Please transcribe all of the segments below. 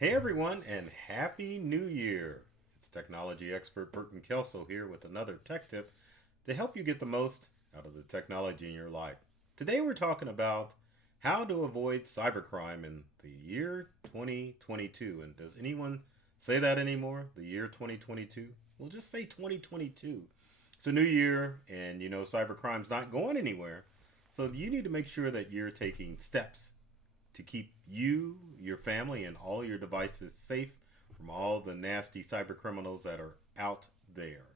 Hey everyone, and Happy New Year! It's technology expert Burton Kelso here with another tech tip to help you get the most out of the technology in your life. Today we're talking about how to avoid cybercrime in the year 2022. And does anyone say that anymore? The year 2022? We'll just say 2022. It's a new year, and cybercrime's not going anywhere. So you need to make sure that you're taking steps to keep you, your family, and all your devices safe from all the nasty cyber criminals that are out there.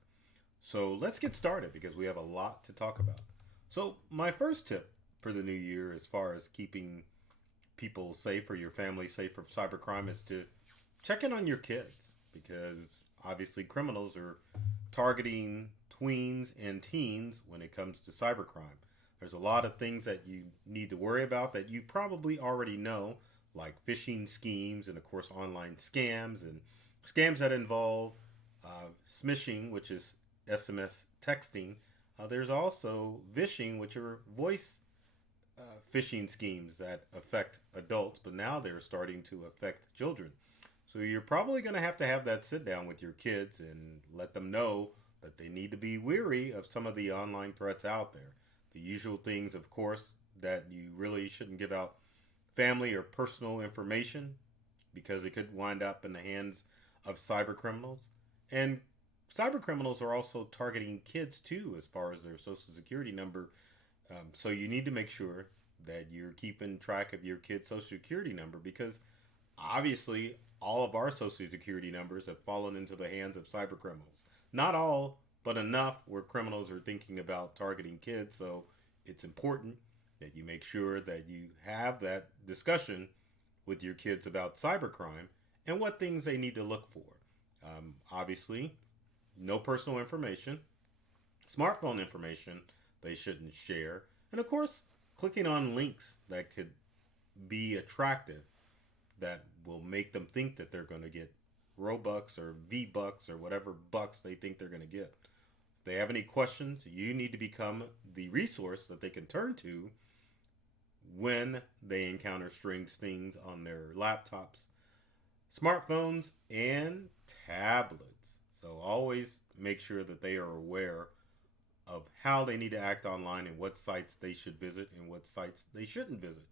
So let's get started because we have a lot to talk about. So, my first tip for the new year, as far as keeping people safe or your family safe from cybercrime, is to check in on your kids because obviously criminals are targeting tweens and teens when it comes to cybercrime. There's a lot of things that you need to worry about that you probably already know, like phishing schemes and, of course, online scams and scams that involve smishing, which is SMS texting. There's also vishing, which are voice phishing schemes that affect adults, but now they're starting to affect children. So you're probably going to have that sit down with your kids and let them know that they need to be weary of some of the online threats out there. The usual things, of course, that you really shouldn't give out family or personal information because it could wind up in the hands of cyber criminals. And cyber criminals are also targeting kids too, as far as their social security number. So you need to make sure that you're keeping track of your kid's social security number because obviously all of our social security numbers have fallen into the hands of cyber criminals. Not all, but enough where criminals are thinking about targeting kids. So it's important that you make sure that you have that discussion with your kids about cybercrime and what things they need to look for. Obviously, no personal information, smartphone information they shouldn't share, and of course, clicking on links that could be attractive that will make them think that they're going to get Robux or V Bucks or whatever bucks they think they're going to get. If they have any questions, you need to become the resource that they can turn to when they encounter strange things on their laptops, smartphones, and tablets. So always make sure that they are aware of how they need to act online and what sites they should visit and what sites they shouldn't visit.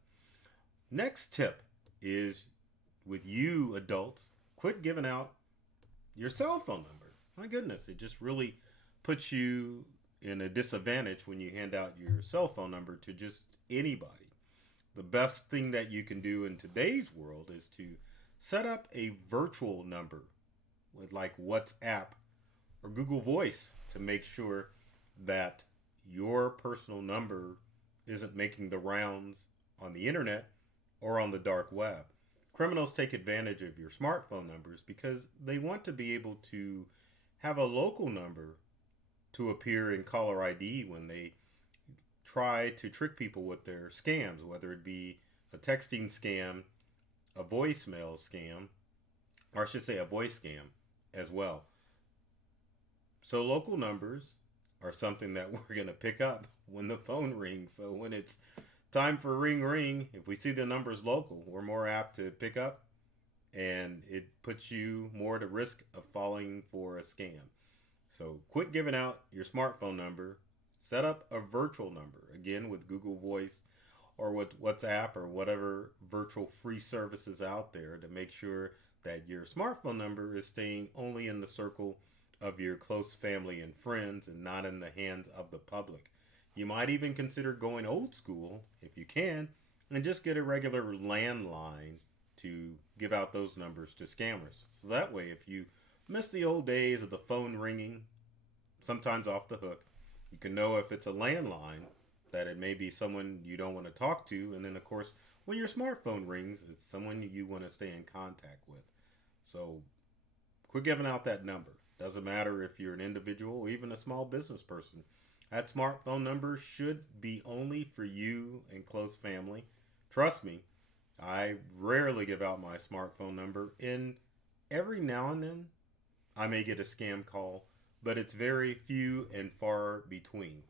Next tip is with you adults, quit giving out your cell phone number. My goodness, it just really puts you in a disadvantage when you hand out your cell phone number to just anybody. The best thing that you can do in today's world is to set up a virtual number with like WhatsApp or Google Voice to make sure that your personal number isn't making the rounds on the internet or on the dark web. Criminals take advantage of your smartphone numbers because they want to be able to have a local number to appear in caller ID when they try to trick people with their scams, whether it be a texting scam, a voicemail scam, or I should say a voice scam as well. So local numbers are something that we're going to pick up when the phone rings. So when it's time for ring ring, if we see the numbers local, we're more apt to pick up and it puts you more at risk of falling for a scam. So quit giving out your smartphone number. Set up a virtual number, again with Google Voice or with WhatsApp or whatever virtual free services out there to make sure that your smartphone number is staying only in the circle of your close family and friends and not in the hands of the public. You might even consider going old school if you can and just get a regular landline to give out those numbers to scammers. So that way, if you miss the old days of the phone ringing, sometimes off the hook, you can know if it's a landline that it may be someone you don't want to talk to. And then, of course, when your smartphone rings, it's someone you want to stay in contact with. So quit giving out that number. Doesn't matter if you're an individual or even a small business person. That smartphone number should be only for you and close family. Trust me, I rarely give out my smartphone number. And every now and then, I may get a scam call, but it's very few and far between.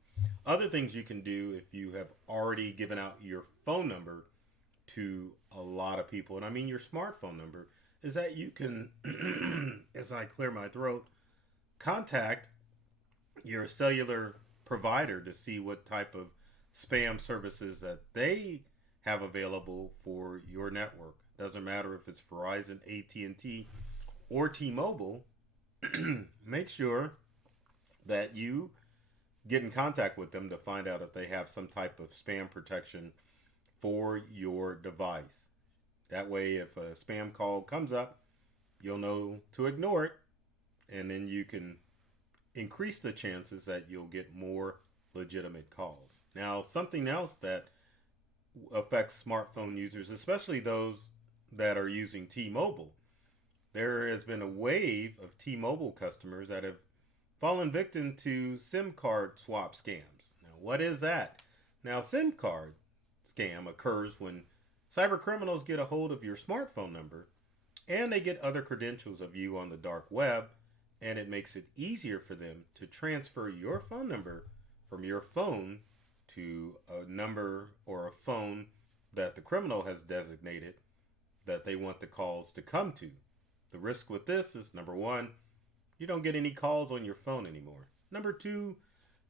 Other things you can do if you have already given out your phone number to a lot of people, and I mean your smartphone number, is that you can, as I clear my throat, contact your cellular provider to see what type of spam services that they have available for your network. Doesn't matter if it's Verizon, AT&T, or T-Mobile. Make sure that you get in contact with them to find out if they have some type of spam protection for your device. That way, if a spam call comes up, you'll know to ignore it, and then you can increase the chances that you'll get more legitimate calls. Now, something else that affects smartphone users, especially those that are using T-Mobile, there has been a wave of T-Mobile customers that have fallen victim to SIM card swap scams. Now, what is that? Now, SIM card scam occurs when cyber criminals get a hold of your smartphone number and they get other credentials of you on the dark web, and it makes it easier for them to transfer your phone number from your phone to a number or a phone that the criminal has designated that they want the calls to come to. The risk with this is, number one, you don't get any calls on your phone anymore. Number two,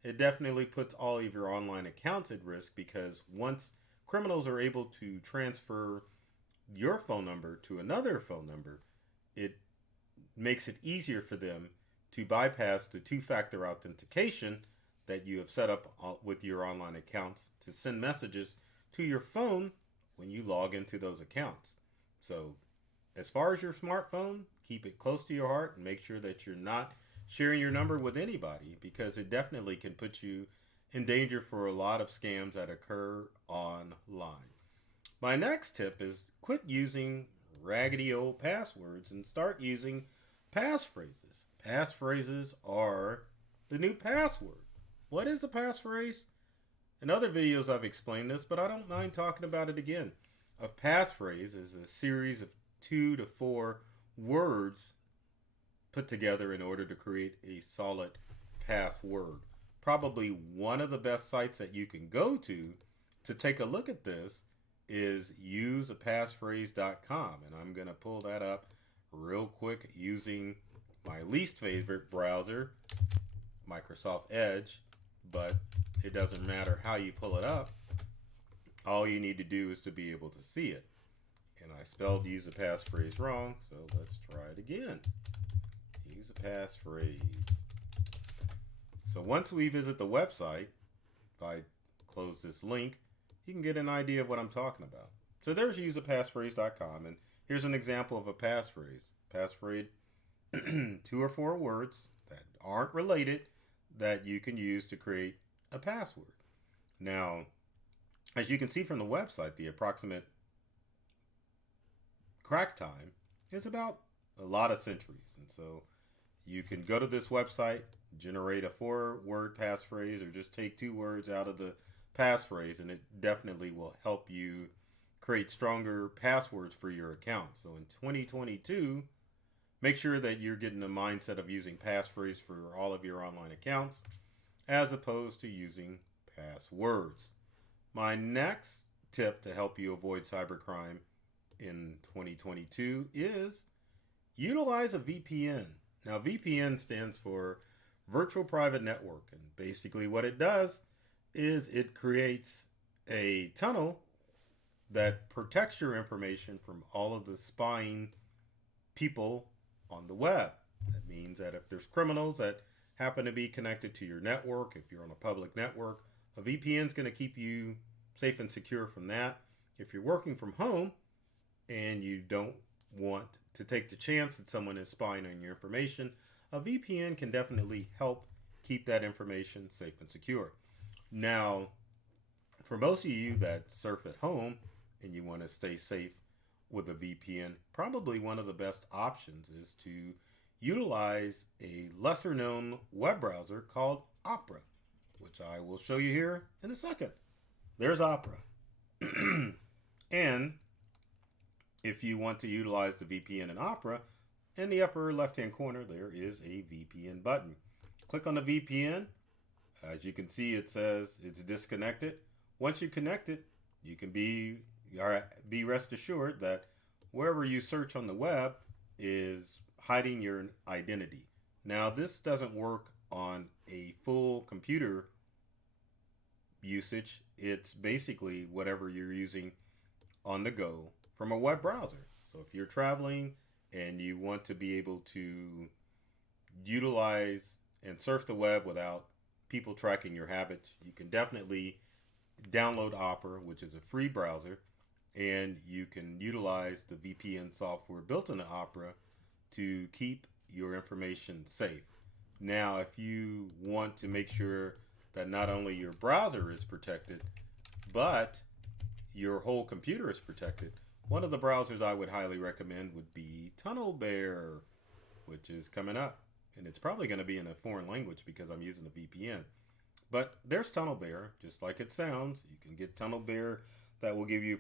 it definitely puts all of your online accounts at risk, because once criminals are able to transfer your phone number to another phone number, it makes it easier for them to bypass the two-factor authentication that you have set up with your online accounts to send messages to your phone when you log into those accounts. So as far as your smartphone, keep it close to your heart and make sure that you're not sharing your number with anybody, because it definitely can put you in danger for a lot of scams that occur online. My next tip is quit using raggedy old passwords and start using passphrases. Passphrases are the new password. What is a passphrase? In other videos I've explained this, but I don't mind talking about it again. A passphrase is a series of 2 to 4 words put together in order to create a solid password. Probably one of the best sites that you can go to take a look at this is useapassphrase.com, and I'm going to pull that up real quick using my least favorite browser, Microsoft Edge, but it doesn't matter how you pull it up. All you need to do is to be able to see it. And I spelled use a passphrase wrong, so let's try it again. Use a passphrase. So once we visit the website, if I close this link, you can get an idea of what I'm talking about. So there's useapassphrase.com, and here's an example of a passphrase. Passphrase, 2 or 4 words that aren't related that you can use to create a password. Now, as you can see from the website, the approximate crack time is about a lot of centuries. And so you can go to this website, generate a 4-word passphrase, or just take 2 words out of the passphrase, and it definitely will help you create stronger passwords for your account. So in 2022, make sure that you're getting the mindset of using passphrase for all of your online accounts as opposed to using passwords. My next tip to help you avoid cybercrime in 2022 is utilize a VPN. Now, VPN stands for Virtual Private Network, and basically what it does is it creates a tunnel that protects your information from all of the spying people on the web. That means that if there's criminals that happen to be connected to your network, if you're on a public network, a VPN is going to keep you safe and secure from that. If you're working from home and you don't want to take the chance that someone is spying on your information, a VPN can definitely help keep that information safe and secure. Now, for most of you that surf at home and you want to stay safe with a VPN, probably one of the best options is to utilize a lesser known web browser called Opera, which I will show you here in a second. There's Opera. And if you want to utilize the VPN in Opera, in the upper left-hand corner, there is a VPN button. Click on the VPN. As you can see, it says it's disconnected. Once you connect it, you can be rest assured that wherever you search on the web is hiding your identity. Now, this doesn't work on a full computer usage. It's basically whatever you're using on the go from a web browser. So if you're traveling and you want to be able to utilize and surf the web without people tracking your habits, you can definitely download Opera, which is a free browser, and you can utilize the VPN software built into Opera to keep your information safe. Now, if you want to make sure that not only your browser is protected, but your whole computer is protected, one of the browsers I would highly recommend would be TunnelBear, which is coming up. And it's probably going to be in a foreign language because I'm using a VPN. But there's TunnelBear, just like it sounds. You can get TunnelBear that will give you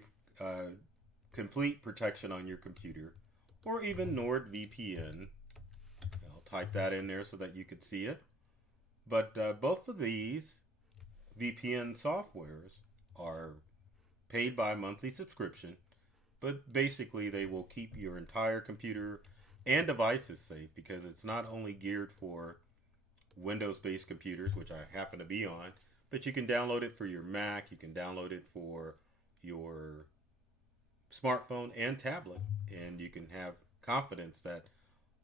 complete protection on your computer, or even NordVPN. I'll type that in there so that you could see it. But both of these VPN softwares are paid by monthly subscription, but basically they will keep your entire computer and devices safe because it's not only geared for Windows-based computers, which I happen to be on, but you can download it for your Mac, you can download it for your smartphone and tablet, and you can have confidence that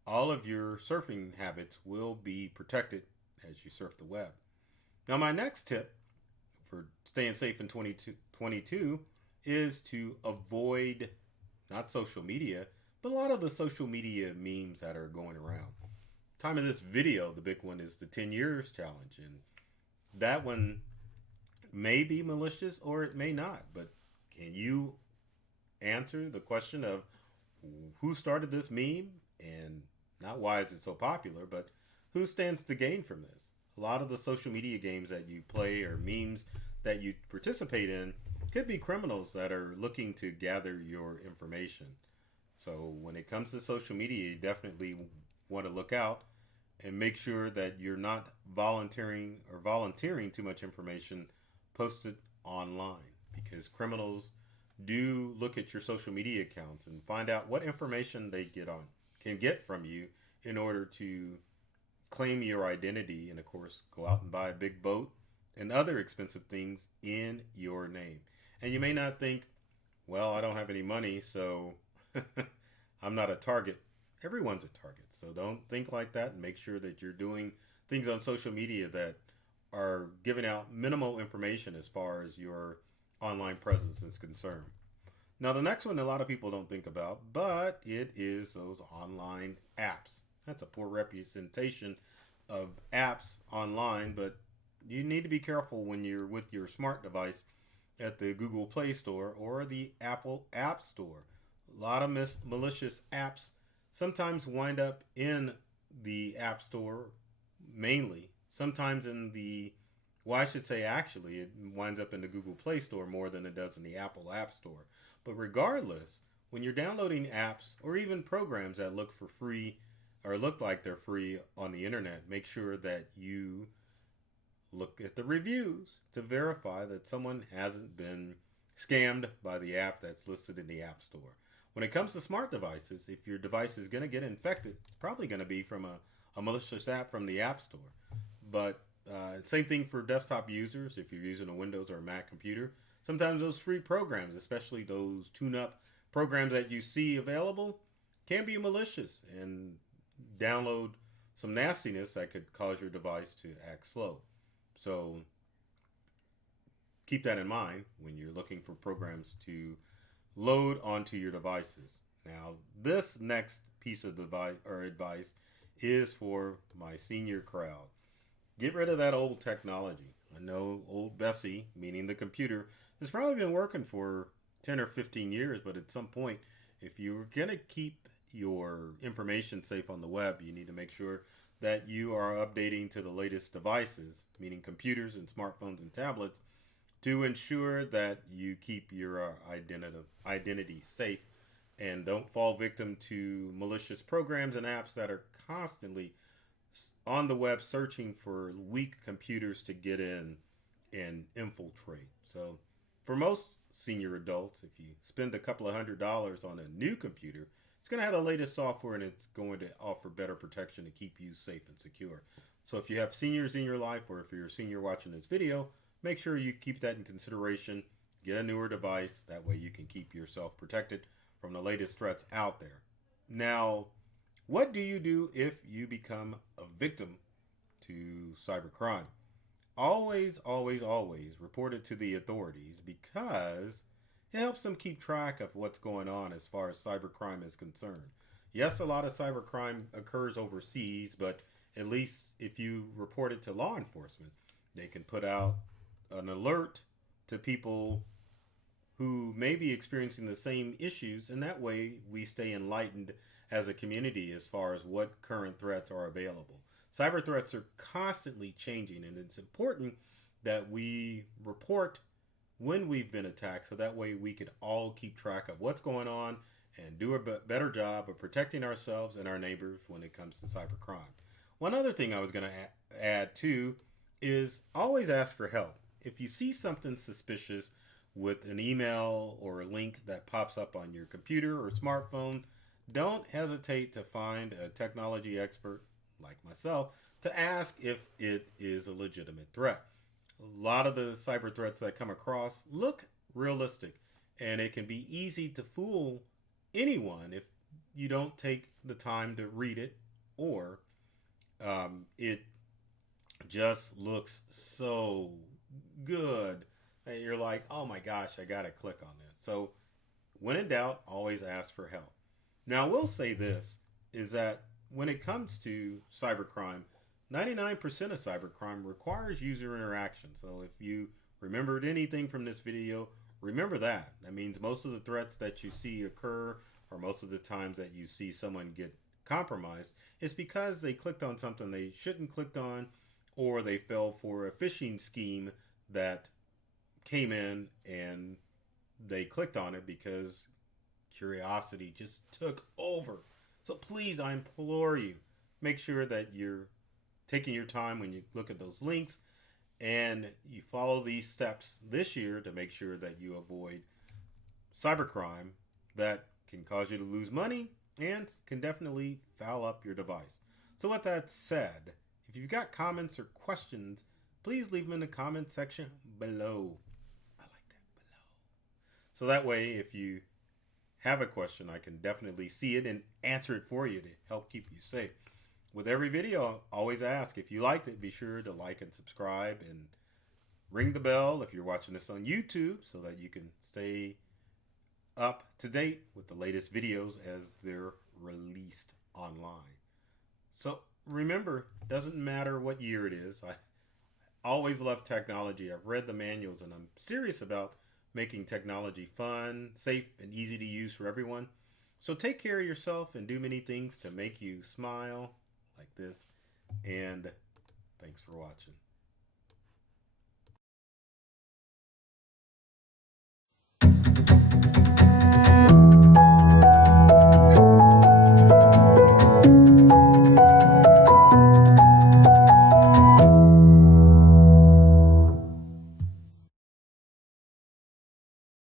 all of your surfing habits will be protected as you surf the web. Now, my next tip for staying safe in 2022 is to avoid not social media, but a lot of the social media memes that are going around. Time of this video, the big one is the 10 years challenge, and that one may be malicious or it may not, but can you answer the question of who started this meme, and not why is it so popular, but who stands to gain from this? A lot of the social media games that you play or memes that you participate in could be criminals that are looking to gather your information. So when it comes to social media, you definitely want to look out and make sure that you're not volunteering too much information posted online, because criminals do look at your social media accounts and find out what information they can get from you in order to claim your identity and, of course, go out and buy a big boat and other expensive things in your name. And you may not think, well, I don't have any money, so I'm not a target. Everyone's a target. So don't think like that, and make sure that you're doing things on social media that are giving out minimal information as far as your online presence is concerned. Now, the next one a lot of people don't think about, but it is those online apps. That's a poor representation of apps online, but you need to be careful when you're with your smart device at the Google Play Store or the Apple App Store. A lot of malicious apps sometimes wind up in the App Store mainly. Sometimes actually, it winds up in the Google Play Store more than it does in the Apple App Store. But regardless, when you're downloading apps or even programs that look for free or look like they're free on the internet, make sure that you look at the reviews to verify that someone hasn't been scammed by the app that's listed in the App Store. When it comes to smart devices, if your device is going to get infected, it's probably going to be from a malicious app from the App Store. But same thing for desktop users. If you're using a Windows or a Mac computer, sometimes those free programs, especially those tune-up programs that you see available, can be malicious and download some nastiness that could cause your device to act slow. So keep that in mind when you're looking for programs to load onto your devices. Now, this next piece of advice is for my senior crowd. Get rid of that old technology. I know old Bessie, meaning the computer, has probably been working for 10 or 15 years, but at some point, if you're going to keep your information safe on the web, you need to make sure that you are updating to the latest devices, meaning computers and smartphones and tablets, to ensure that you keep your identity safe and don't fall victim to malicious programs and apps that are constantly on the web searching for weak computers to get in and infiltrate. So for most senior adults. If you spend a couple of $100s on a new computer, it's going to have the latest software and it's going to offer better protection to keep you safe and secure. So if you have seniors in your life, or if you're a senior watching this video, make sure you keep that in consideration. Get a newer device. That way you can keep yourself protected from the latest threats out there. Now, what do you do if you become a victim to cybercrime? Always, always, always report it to the authorities, because it helps them keep track of what's going on as far as cybercrime is concerned. Yes, a lot of cybercrime occurs overseas, but at least if you report it to law enforcement, they can put out an alert to people who may be experiencing the same issues, and that way we stay enlightened as a community as far as what current threats are available. Cyber threats are constantly changing, and it's important that we report when we've been attacked, so that way we can all keep track of what's going on and do a better job of protecting ourselves and our neighbors when it comes to cybercrime. One other thing I was going to add too is always ask for help. If you see something suspicious with an email or a link that pops up on your computer or smartphone, don't hesitate to find a technology expert like myself to ask if it is a legitimate threat. A lot of the cyber threats that come across look realistic, and it can be easy to fool anyone if you don't take the time to read it, or it just looks so good that you're like, oh my gosh, I gotta click on this. So when in doubt, always ask for help. Now, I will say this, is that when it comes to cybercrime, 99% of cybercrime requires user interaction. So if you remembered anything from this video, remember that. That means most of the threats that you see occur, or most of the times that you see someone get compromised, is because they clicked on something they shouldn't clicked on, or they fell for a phishing scheme that came in and they clicked on it because curiosity just took over. So please, I implore you, make sure that you're taking your time when you look at those links, and you follow these steps this year to make sure that you avoid cybercrime that can cause you to lose money and can definitely foul up your device. So with that said, if you've got comments or questions, please leave them in the comment section below. I like that, below. So that way, if you have a question, I can definitely see it and answer it for you to help keep you safe. With every video, always ask, if you liked it, be sure to like and subscribe, and ring the bell if you're watching this on YouTube, so that you can stay up to date with the latest videos as they're released online. So remember, it doesn't matter what year it is. I always love technology. I've read the manuals, and I'm serious about making technology fun, safe, and easy to use for everyone. So take care of yourself and do many things to make you smile like this. And thanks for watching.